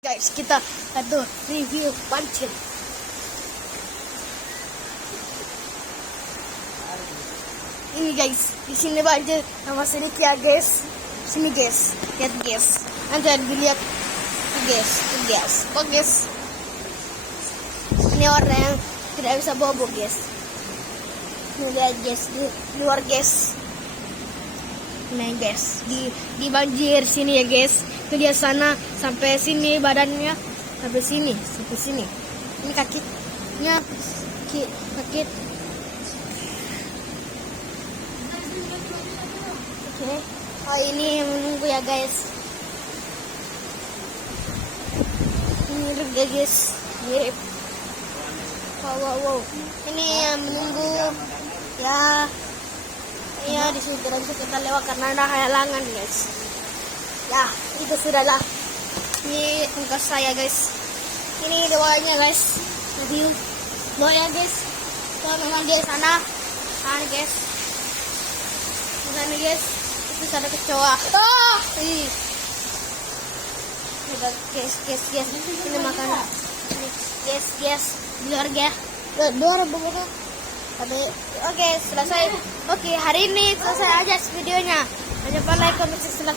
Guys, kita aduh review pancing. Ini guys, di sini banjir sama sini ya guys. Sini guys, lihat guys. Nanti dilihat guys. Kok guys? Ini orang yang tidak bisa bobo guys. Ini lihat guys di luar guys. Nah guys, di banjir sini ya guys. Lihat sana sampai sini badannya sampai sini. Ini kakinya sakit. Oke. Oh ini menunggu ya guys. Ini juga guys. Mirip. Wow. Ini yang menunggu ya. Ya di sini tidak bisa kita lewat karena ada halangan guys. Ya itu sudahlah. Ini tugas saya guys. Ini doanya guys. Review doanya guys. Kalau memang di sana guys. Di sana guys. Itu ada kecoa. Guys. Ini makanan. Guys. Biar ya. Dua buka. Oke, selesai. Oke, hari ini selesai aja videonya. Jangan lupa like, comment, subscribe.